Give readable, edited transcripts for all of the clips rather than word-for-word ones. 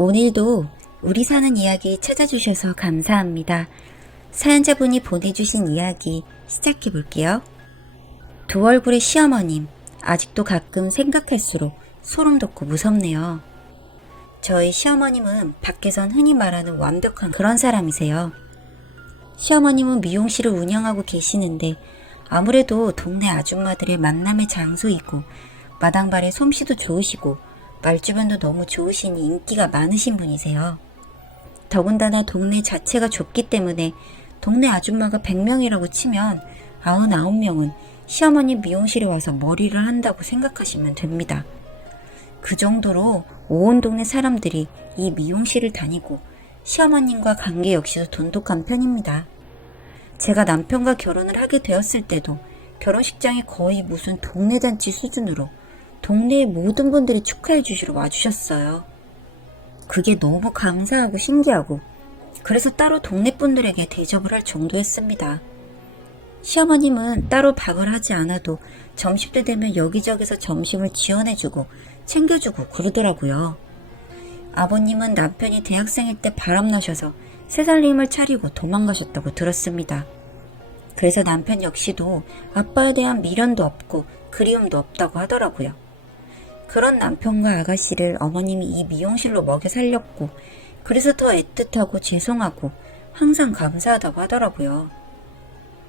오늘도 우리 사는 이야기 찾아주셔서 감사합니다. 사연자분이 보내주신 이야기 시작해 볼게요. 두 얼굴의 시어머님, 아직도 가끔 생각할수록 소름 돋고 무섭네요. 저희 시어머님은 밖에선 흔히 말하는 완벽한 그런 사람이세요. 시어머님은 미용실을 운영하고 계시는데 아무래도 동네 아줌마들의 만남의 장소이고 마당발의 솜씨도 좋으시고 말주변도 너무 좋으시니 인기가 많으신 분이세요. 더군다나 동네 자체가 좁기 때문에 동네 아줌마가 100명이라고 치면 99명은 시어머님 미용실에 와서 머리를 한다고 생각하시면 됩니다. 그 정도로 온 동네 사람들이 이 미용실을 다니고 시어머님과 관계 역시도 돈독한 편입니다. 제가 남편과 결혼을 하게 되었을 때도 결혼식장이 거의 무슨 동네 잔치 수준으로 동네의 모든 분들이 축하해 주시러 와주셨어요. 그게 너무 감사하고 신기하고 그래서 따로 동네 분들에게 대접을 할 정도였습니다. 시어머님은 따로 밥을 하지 않아도 점심때 되면 여기저기서 점심을 지원해주고 챙겨주고 그러더라고요. 아버님은 남편이 대학생일 때 바람나셔서 새살림을 차리고 도망가셨다고 들었습니다. 그래서 남편 역시도 아빠에 대한 미련도 없고 그리움도 없다고 하더라고요. 그런 남편과 아가씨를 어머님이 이 미용실로 먹여 살렸고 그래서 더 애틋하고 죄송하고 항상 감사하다고 하더라고요.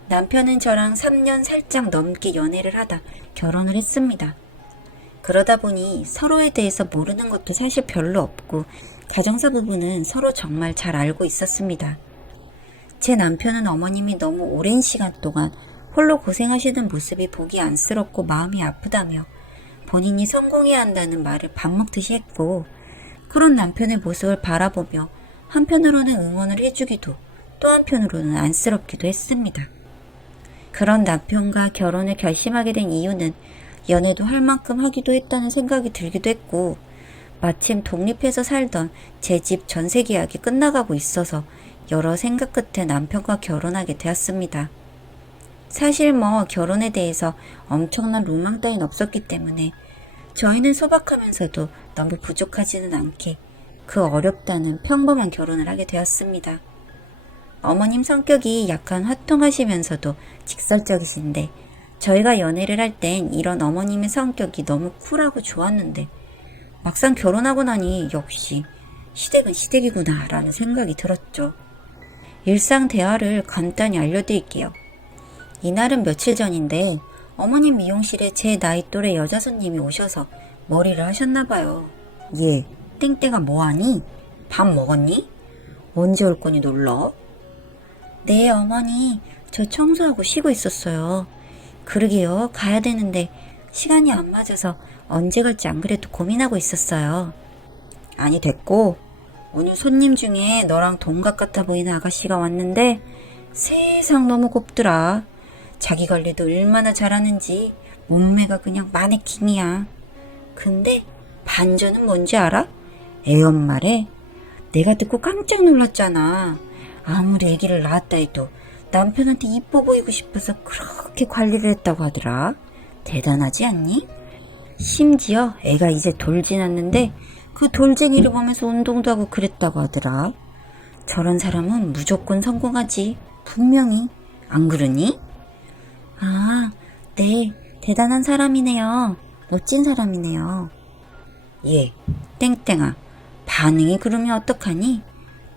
남편은 저랑 3년 살짝 넘게 연애를 하다 결혼을 했습니다. 그러다 보니 서로에 대해서 모르는 것도 사실 별로 없고 가정사 부분은 서로 정말 잘 알고 있었습니다. 제 남편은 어머님이 너무 오랜 시간 동안 홀로 고생하시는 모습이 보기 안쓰럽고 마음이 아프다며 본인이 성공해야 한다는 말을 밥 먹듯이 했고 그런 남편의 모습을 바라보며 한편으로는 응원을 해주기도 또 한편으로는 안쓰럽기도 했습니다. 그런 남편과 결혼을 결심하게 된 이유는 연애도 할 만큼 하기도 했다는 생각이 들기도 했고 마침 독립해서 살던 제 집 전세 계약이 끝나가고 있어서 여러 생각 끝에 남편과 결혼하게 되었습니다. 사실 결혼에 대해서 엄청난 로망 따윈 없었기 때문에 저희는 소박하면서도 너무 부족하지는 않게 그 어렵다는 평범한 결혼을 하게 되었습니다. 어머님 성격이 약간 화통하시면서도 직설적이신데 저희가 연애를 할 땐 이런 어머님의 성격이 너무 쿨하고 좋았는데 막상 결혼하고 나니 역시 시댁은 시댁이구나 라는 생각이 들었죠. 일상 대화를 간단히 알려드릴게요. 이날은 며칠 전인데 어머님 미용실에 제 나이 또래 여자 손님이 오셔서 머리를 하셨나봐요. 얘 땡땡아 뭐하니? 밥 먹었니? 언제 올 거니 놀러? 네 어머니 저 청소하고 쉬고 있었어요. 그러게요 가야 되는데 시간이 안 맞아서 언제 갈지 안 그래도 고민하고 있었어요. 아니 됐고 오늘 손님 중에 너랑 동갑 같아 보이는 아가씨가 왔는데 세상 너무 곱더라. 자기 관리도 얼마나 잘하는지 몸매가 그냥 마네킹이야. 근데 반전은 뭔지 알아? 애 엄마래. 내가 듣고 깜짝 놀랐잖아. 아무리 아기를 낳았다 해도 남편한테 이뻐 보이고 싶어서 그렇게 관리를 했다고 하더라. 대단하지 않니? 심지어 애가 이제 돌 지났는데 그 돌쟁이를 보면서 운동도 하고 그랬다고 하더라. 저런 사람은 무조건 성공하지. 분명히. 안 그러니? 아, 네. 대단한 사람이네요. 멋진 사람이네요. 예, 땡땡아. 반응이 그러면 어떡하니?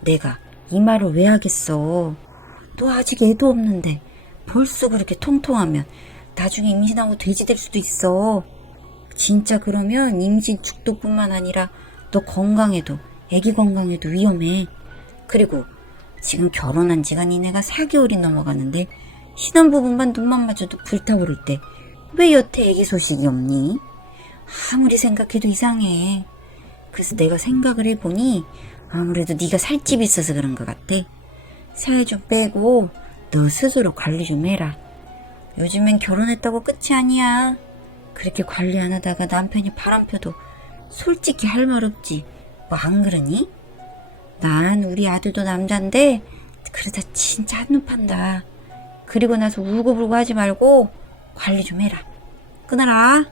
내가 이 말을 왜 하겠어. 너 아직 애도 없는데 벌써 그렇게 통통하면 나중에 임신하고 돼지 될 수도 있어. 진짜 그러면 임신 축도뿐만 아니라 너 건강에도 애기 건강에도 위험해. 그리고 지금 결혼한 지가 니네가 4개월이 넘어가는데 신혼부부만 눈만 마주도 불타오를 때 왜 여태 애기 소식이 없니? 아무리 생각해도 이상해. 그래서 내가 생각을 해보니 아무래도 네가 살집이 있어서 그런 것 같아. 살 좀 빼고 너 스스로 관리 좀 해라. 요즘엔 결혼했다고 끝이 아니야. 그렇게 관리 안 하다가 남편이 바람펴도 솔직히 할 말 없지. 뭐 안 그러니? 난 우리 아들도 남잔데 그러다 진짜 한눈 판다. 그리고 나서 울고불고 하지 말고 관리 좀 해라. 끊어라.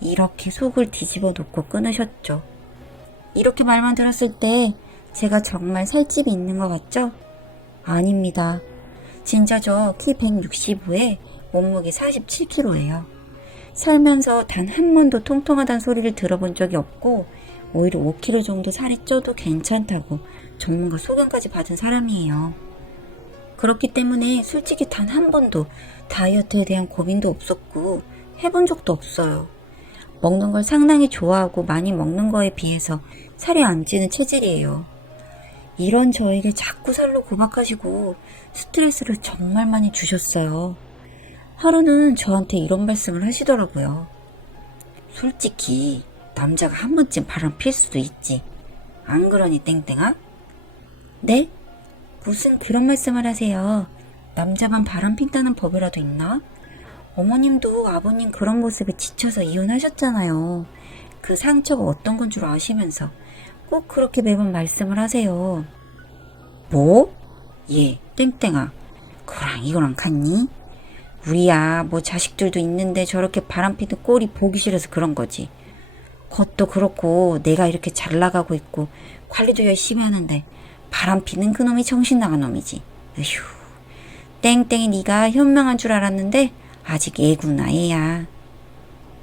이렇게 속을 뒤집어 놓고 끊으셨죠. 이렇게 말만 들었을 때 제가 정말 살집이 있는 것 같죠? 아닙니다. 진짜 저 키 165에 몸무게 47kg예요. 살면서 단 한 번도 통통하다는 소리를 들어본 적이 없고 오히려 5kg 정도 살이 쪄도 괜찮다고 전문가 소견까지 받은 사람이에요. 그렇기 때문에 솔직히 단 한 번도 다이어트에 대한 고민도 없었고 해본 적도 없어요. 먹는 걸 상당히 좋아하고 많이 먹는 거에 비해서 살이 안 찌는 체질이에요. 이런 저에게 자꾸 살로 구박하시고 스트레스를 정말 많이 주셨어요. 하루는 저한테 이런 말씀을 하시더라고요. 솔직히 남자가 한 번쯤 바람 필 수도 있지. 안 그러니 땡땡아? 네? 무슨 그런 말씀을 하세요. 남자만 바람 핀다는 법이라도 있나? 어머님도 아버님 그런 모습에 지쳐서 이혼하셨잖아요. 그 상처가 어떤 건 줄 아시면서 꼭 그렇게 매번 말씀을 하세요. 뭐? 예, 땡땡아. 그랑 이거랑 같니? 우리야 뭐 자식들도 있는데 저렇게 바람피는 꼴이 보기 싫어서 그런 거지. 그것도 그렇고 내가 이렇게 잘 나가고 있고 관리도 열심히 하는데 바람피는 그놈이 정신 나간 놈이지. 에휴. 땡땡이 네가 현명한 줄 알았는데 아직 애구나 애야.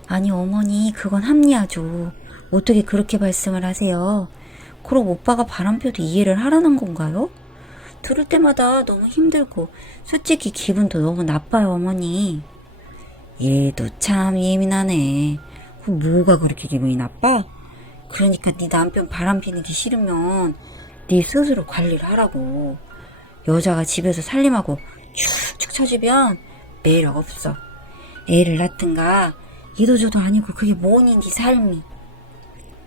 아니 어머니 그건 합리화죠. 어떻게 그렇게 말씀을 하세요? 그럼 오빠가 바람펴도 이해를 하라는 건가요? 들을 때마다 너무 힘들고 솔직히 기분도 너무 나빠요 어머니. 얘도 참 예민하네. 뭐가 그렇게 기분이 나빠? 그러니까 네 남편 바람피는 게 싫으면 네 스스로 관리를 하라고. 여자가 집에서 살림하고 축축 처지면 매력 없어. 애를 낳든가 이도저도 아니고 그게 뭐니 네 삶이.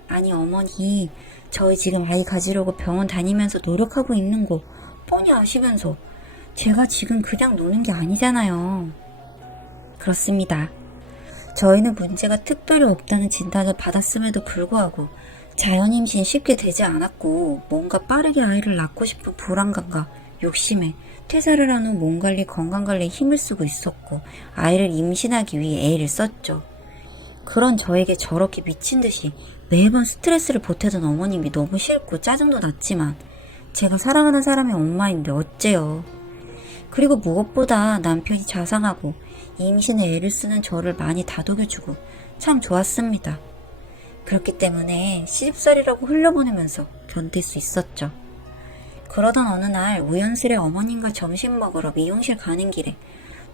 아니 어머니 저희 지금 아이 가지려고 병원 다니면서 노력하고 있는 거 뻔히 아시면서 제가 지금 그냥 노는 게 아니잖아요. 그렇습니다. 저희는 문제가 특별히 없다는 진단을 받았음에도 불구하고 자연임신 쉽게 되지 않았고 뭔가 빠르게 아이를 낳고 싶은 불안감과 욕심에 퇴사를 한 후 몸관리 건강관리에 힘을 쓰고 있었고 아이를 임신하기 위해 애를 썼죠. 그런 저에게 저렇게 미친듯이 매번 스트레스를 보태던 어머님이 너무 싫고 짜증도 났지만 제가 사랑하는 사람의 엄마인데 어째요. 그리고 무엇보다 남편이 자상하고 임신에 애를 쓰는 저를 많이 다독여주고 참 좋았습니다. 그렇기 때문에 시집살이라고 흘려보내면서 견딜 수 있었죠. 그러던 어느 날 우연스레 어머님과 점심 먹으러 미용실 가는 길에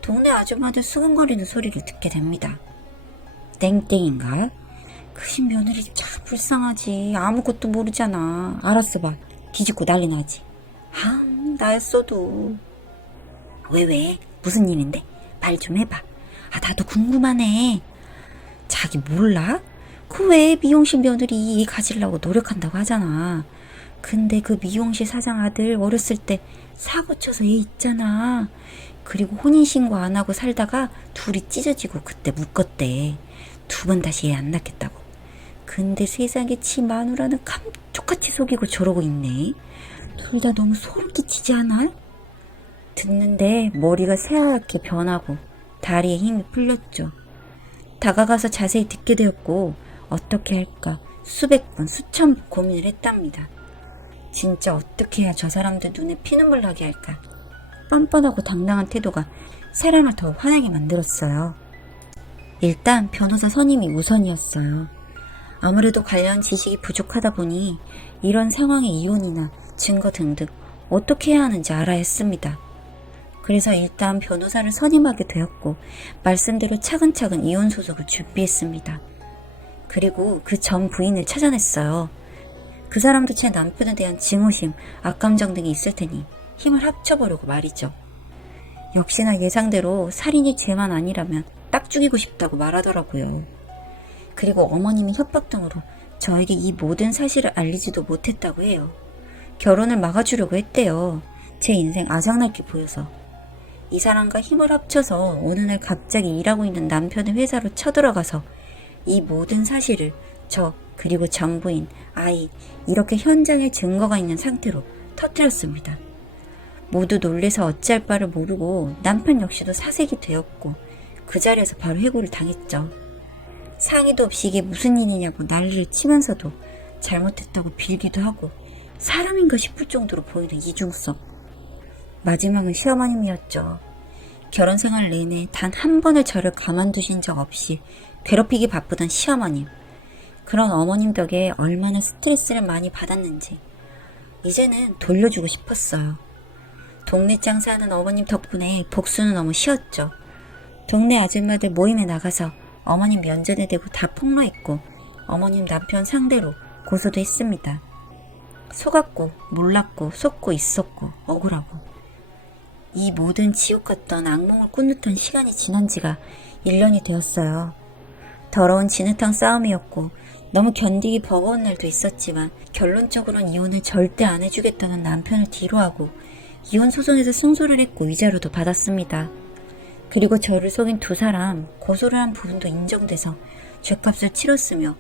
동네 아줌마들 수근거리는 소리를 듣게 됩니다. 땡땡인가? 그 신며느리 참 불쌍하지. 아무것도 모르잖아. 알았어 봐. 뒤집고 난리 나지. 아, 나였어도. 왜? 무슨 일인데? 말 좀 해봐. 아, 나도 궁금하네. 자기 몰라? 그 왜 미용실 며느리 일 가지려고 노력한다고 하잖아. 근데 그 미용실 사장 아들 어렸을 때 사고 쳐서 애 있잖아. 그리고 혼인신고 안 하고 살다가 둘이 찢어지고 그때 묶었대. 2번 다시 애 안 낳겠다고. 근데 세상에 지 마누라는 감쪽같이 속이고 저러고 있네. 둘 다 너무 소름 끼치지 않아? 듣는데 머리가 새하얗게 변하고 다리에 힘이 풀렸죠. 다가가서 자세히 듣게 되었고 어떻게 할까 수백 번 수천 번 고민을 했답니다. 진짜 어떻게 해야 저 사람들 눈에 피눈물 나게 할까. 뻔뻔하고 당당한 태도가 사람을 더 화나게 만들었어요. 일단 변호사 선임이 우선이었어요. 아무래도 관련 지식이 부족하다 보니 이런 상황의 이혼이나 증거 등등 어떻게 해야 하는지 알아야 했습니다. 그래서 일단 변호사를 선임하게 되었고 말씀대로 차근차근 이혼 소송을 준비했습니다. 그리고 그 전 부인을 찾아냈어요. 그 사람도 제 남편에 대한 증오심, 악감정 등이 있을 테니 힘을 합쳐보려고 말이죠. 역시나 예상대로 살인이 죄만 아니라면 딱 죽이고 싶다고 말하더라고요. 그리고 어머님이 협박 등으로 저에게 이 모든 사실을 알리지도 못했다고 해요. 결혼을 막아주려고 했대요. 제 인생 아작날게 보여서. 이 사람과 힘을 합쳐서 어느 날 갑자기 일하고 있는 남편의 회사로 쳐들어가서 이 모든 사실을 저 그리고 전 부인, 아이 이렇게 현장에 증거가 있는 상태로 터뜨렸습니다. 모두 놀래서 어찌할 바를 모르고 남편 역시도 사색이 되었고 그 자리에서 바로 해고를 당했죠. 상의도 없이 이게 무슨 일이냐고 난리를 치면서도 잘못했다고 빌기도 하고 사람인가 싶을 정도로 보이는 이중성. 마지막은 시어머님이었죠. 결혼 생활 내내 단 한 번을 저를 가만두신 적 없이 괴롭히기 바쁘던 시어머님. 그런 어머님 덕에 얼마나 스트레스를 많이 받았는지 이제는 돌려주고 싶었어요. 동네 장사하는 어머님 덕분에 복수는 너무 쉬웠죠. 동네 아줌마들 모임에 나가서 어머님 면전에 대고 다 폭로했고 어머님 남편 상대로 고소도 했습니다. 속았고 몰랐고 속고 있었고 억울하고 이 모든 지옥 같던 악몽을 꾼 듯한 시간이 지난 지가 1년이 되었어요. 더러운 진흙탕 싸움이었고 너무 견디기 버거운 날도 있었지만 결론적으로는 이혼을 절대 안 해주겠다는 남편을 뒤로하고 이혼 소송에서 승소를 했고 위자료도 받았습니다. 그리고 저를 속인 두 사람 고소를 한 부분도 인정돼서 죗값을 치렀으며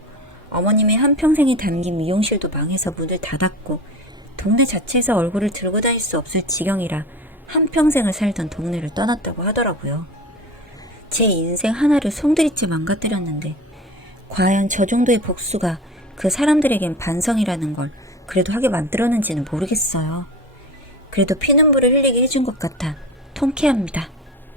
어머님의 한평생이 담긴 미용실도 망해서 문을 닫았고 동네 자체에서 얼굴을 들고 다닐 수 없을 지경이라 한평생을 살던 동네를 떠났다고 하더라고요. 제 인생 하나를 송두리째 망가뜨렸는데 과연 저 정도의 복수가 그 사람들에겐 반성이라는 걸 그래도 하게 만들었는지는 모르겠어요. 그래도 피눈물을 흘리게 해준 것 같아 통쾌합니다.